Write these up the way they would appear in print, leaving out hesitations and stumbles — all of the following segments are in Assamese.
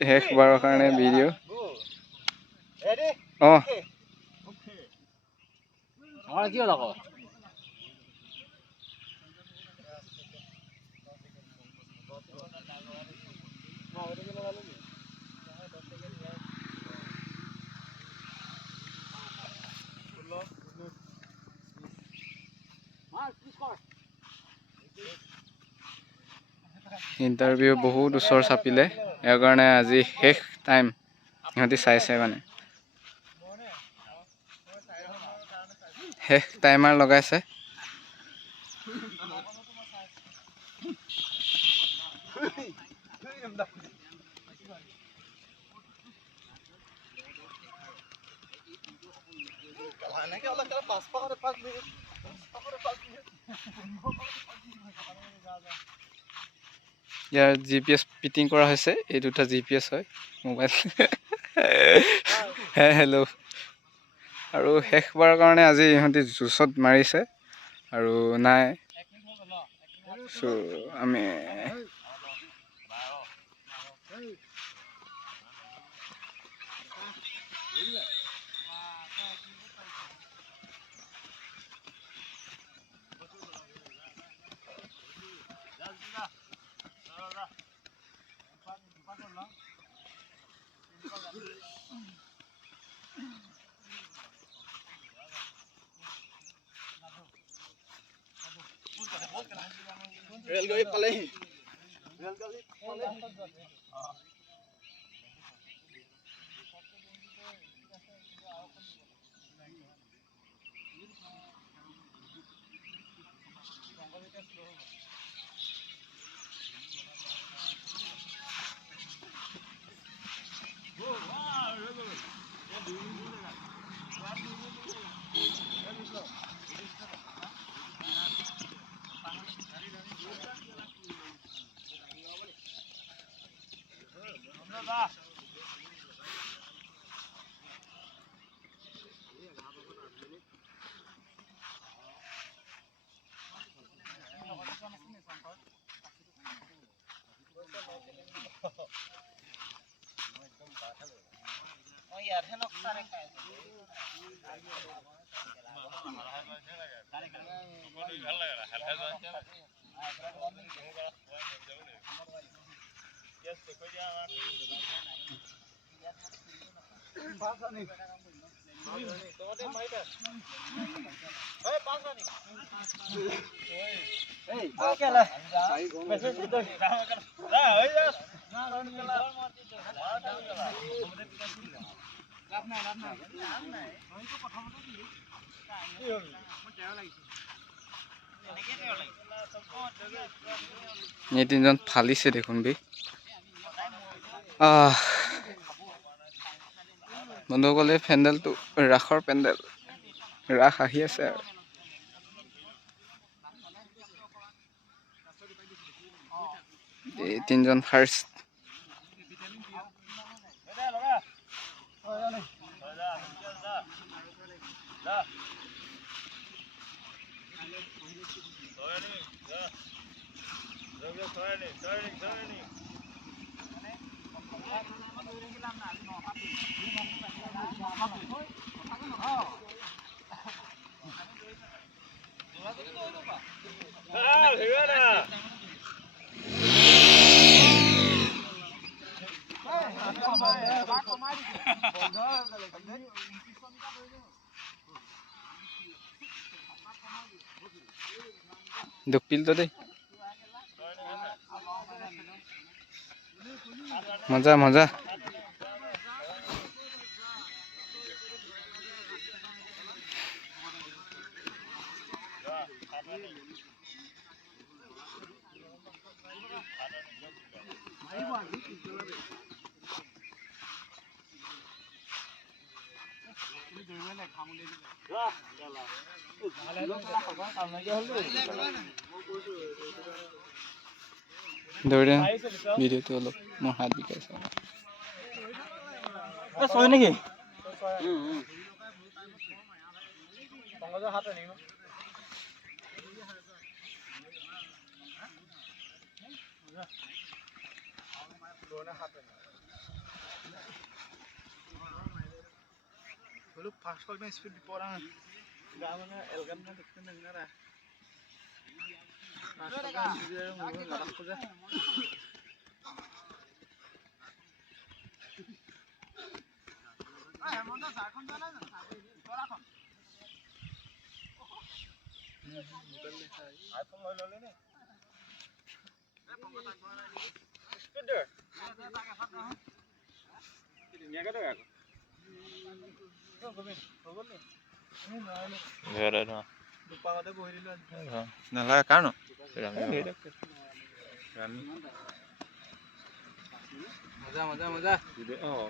শেষবাৰৰ কাৰণে ভিডিঅ' অঁ কি হ'ল আকৌ ইণ্টাৰভিউ বহুত ওচৰ চাপিলে ইয়াৰ কাৰণে আজি শেষ টাইম সিহঁতি চাইছে মানে শেষ টাইমাৰ লগাইছে ইয়াৰ GPS ফিটিং কৰা হৈছে এই দুটা GPS হয় মোবাইল হেল্ল' আৰু শেষবাৰৰ কাৰণে আজি ইহঁতি জোচত মাৰিছে আৰু নাই আমি ৰেলগাড়ী পালেহি ৰেলগাড়ী এই তিনিজন ফালিছে দেখোন বে বন্ধুসকলে পেণ্ডেলটো ৰাসৰ পেণ্ডেল ৰাস আহি আছে আৰু এই তিনিজন ফাৰ্ষ্ট দুপিল তো দেই মজা মজা দৌৰে ভিডিঅ'টো অলপ মোৰ হাত বিকাইছে চয় নেকি Belum pas kalau main speed di orang. Enggak mana elgamnya dekat dengan arah. নালাগে কাৰণ মজা মজা মজা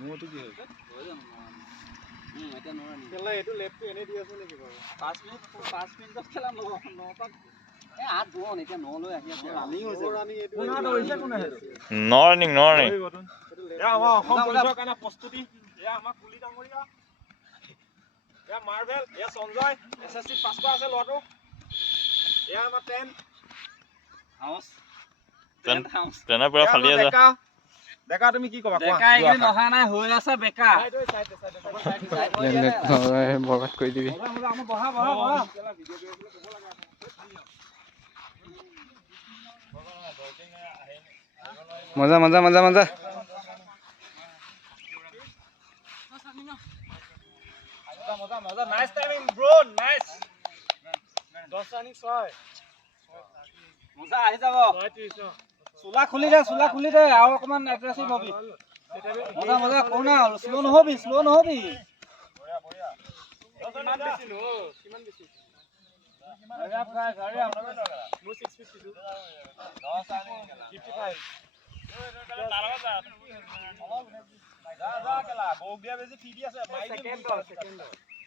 মোৰতো কি হ'ল এটা নৰা নি কেলা এইটো লেফটো এনে দি আছে নেকি বাৰু 5 মিনিটত খেলা নপাত এ 8 দুন এতিয়া 9 লৈ আহি আছে ৰানিং হৈছে ৰানিং এইটো নৰ্নিং এয়া আমাৰ অসম পুলিচৰ কাৰণে প্ৰস্তুতি এয়া আমাৰ কুলি ডাঙৰীয়া এয়া মাৰ্ভেল এয়া সঞ্জয় এছএছচি পাছ কৰা আছে ল'ৰাটো এয়া আমাৰ 10 হাউস ট্ৰেইনাৰ পুৰা ফালি আছে দেখা তুমি কি ক'বা কোৱা বেকা একদিন অহা নাই হৈ আছে বেকা বৰবাদ কৰি দিবি বহা বহা বহা মজা মজা মজা মজা মজা মজা nice timing bro nice 10 running 6 মজা আহি যাব চুলা খুলি দে আৰু অকমান এগ্ৰেছিভ হবি মজা মজা কোনা স্লো নহবি কিমান বেছিলো কিমান বেছি মোৰ 652 10 ৰানিং 55 যা কেলা বৌক দিয়া বেছি ফি দি আছে সেকেন্ড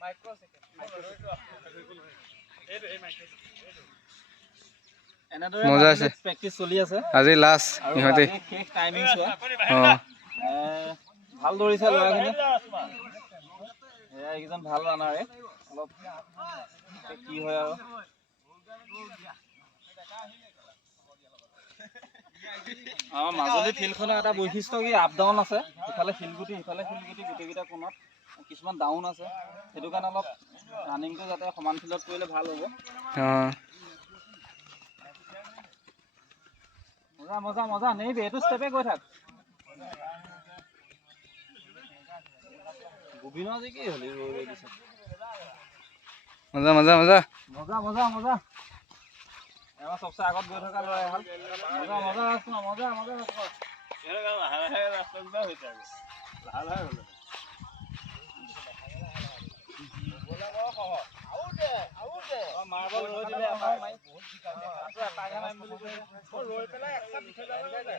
মাইক্ৰো এইটো এই মাইক্ৰো এনেদৰে মজা আছে প্ৰেক্টিস চলি আছে আজি লাষ্ট ইহঁতে শেষ টাইমিং চোৱা অঁ ভাল দৌৰিছে ল'ৰাখিনি এয়া একজন ভাল ৰানাৰে অলপ কি হয় আৰু মাজুলী ফিল্ডখনৰ এটা বৈশিষ্ট্য কি আপ ডাউন আছে ইফালে শিলগুটি গোটেইকেইটা কোণত কিছুমান ডাউন আছে সেইটো কাৰণে অলপ ৰানিংটো যাতে সমান ফিল্ডত কৰিলে ভাল হ'ব অঁ মজা মজা মজা নেইবি এইটো ষ্টেপে গৈ থাক গোবিনো আজি কি হলি ৰৈ দিছে মজা মজা মজা মজা মজা মজা এবাৰ সবচে আগত গৈ থকা ল'ৰা এখন মজা মজা ৰাস্তা মজা মজা ৰাস্তা মাৰ্বল ৰৈ দিলে ৰৈ পেলাই একসাথ দি থৈ যাব লাগে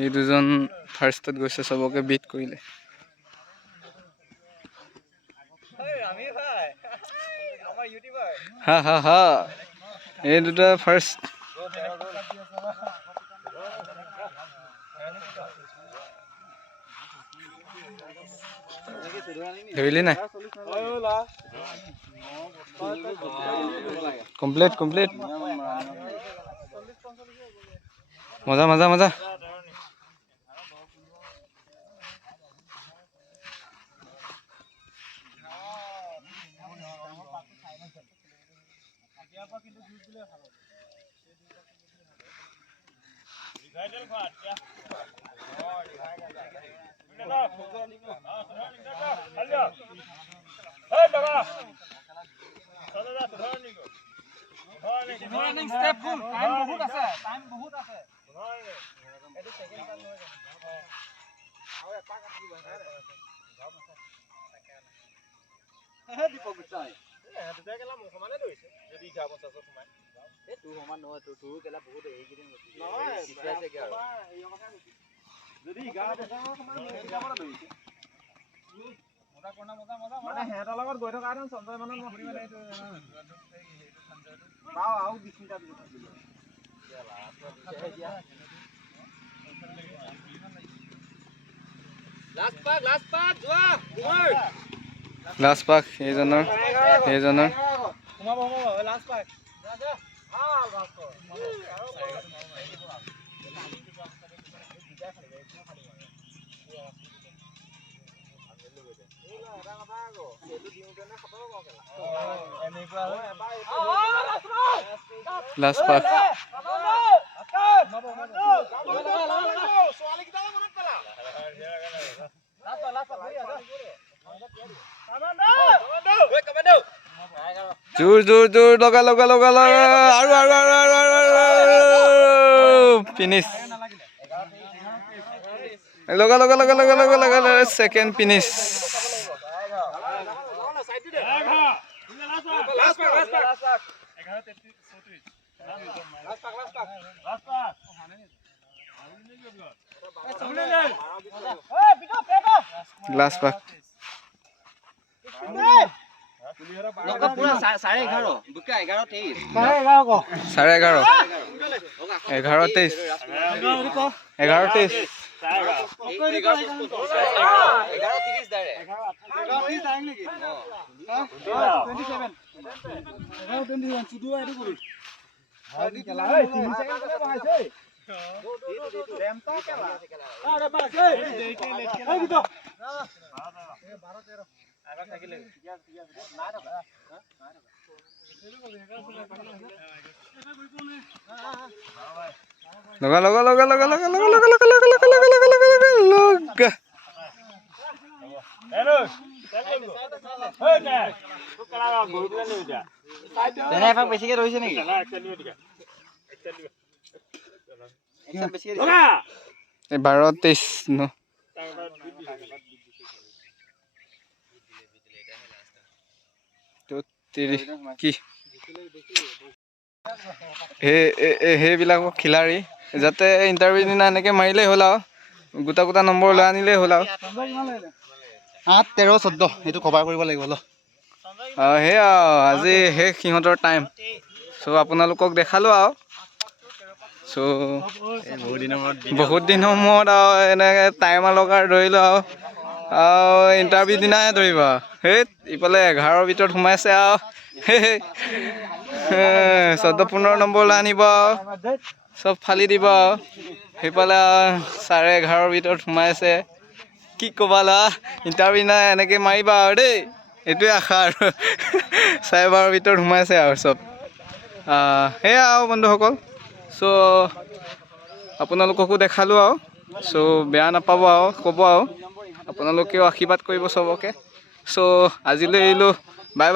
এই দুজন ফাৰ্ষ্টত গৈছে চবকে বিট কৰিলে হা হা হা এই দুটা ফাৰ্ষ্ট ধৰিলি নাই কমপ্লিট মজা মজা মজা ষ্টেপ ফুল টাইম বহুত আছে দীপক গোস্বামী যদি 11:50 সোমাই তোৰ সমান নহয় তোৰ কেলা বহুত এইকেইদিন যদি 11:50 সোমাই মানে সিহঁতৰ লগত গৈ থকা হেতেন সঞ্জয় মানত আৰু 20 মিনিট থাকিলে লাষ্ট পাক যোৱা কুমাৰ লাষ্ট পাক এইজনৰ সোমাব লাষ্ট পাক লাষ্ট পাক জোৰ লগা আৰু ফিনিছ লগা সেকেন্ড ফিনিছ লাষ্ট পাক 12-23 ন কি সেইবিলাকক খিলাৰী যাতে ইণ্টাৰভিউ দিনা এনেকৈ মাৰিলেই হ'ল আৰু গোটা নম্বৰ লৈ আনিলেই হ'ল আৰু 8-13-14 সেইটো কভাৰ কৰিব লাগিব সেয়া আজি শেষ সিহঁতৰ টাইম চ' আপোনালোকক দেখালোঁ আৰু চ' বহুত দিনৰ মূৰত আৰু এনেকৈ টাইমৰ লগাৰ ধৰিলোঁ আৰু ইণ্টাৰভিউ দিনাহে ধৰিব আৰু সেই ইফালে 11ৰ ভিতৰত সোমাইছে আৰু 14-15 নম্বৰ লৈ আনিব আৰু চব ফালি দিব আৰু সেইফালে 11:30 ভিতৰত সোমাইছে কি ক'বা ইণ্টাৰভিউ নাই এনেকৈ মাৰিবা আৰু দেই এইটোৱে আশা আৰু 12:30 ভিতৰত সোমাইছে আৰু চব সেয়া আৰু বন্ধুসকল চ' আপোনালোককো দেখালোঁ আৰু চ' বেয়া নাপাব আৰু ক'ব আৰু আপোনালোকেও আশীৰ্বাদ কৰিব চবকে চ' আজিলৈ এৰিলোঁ বাই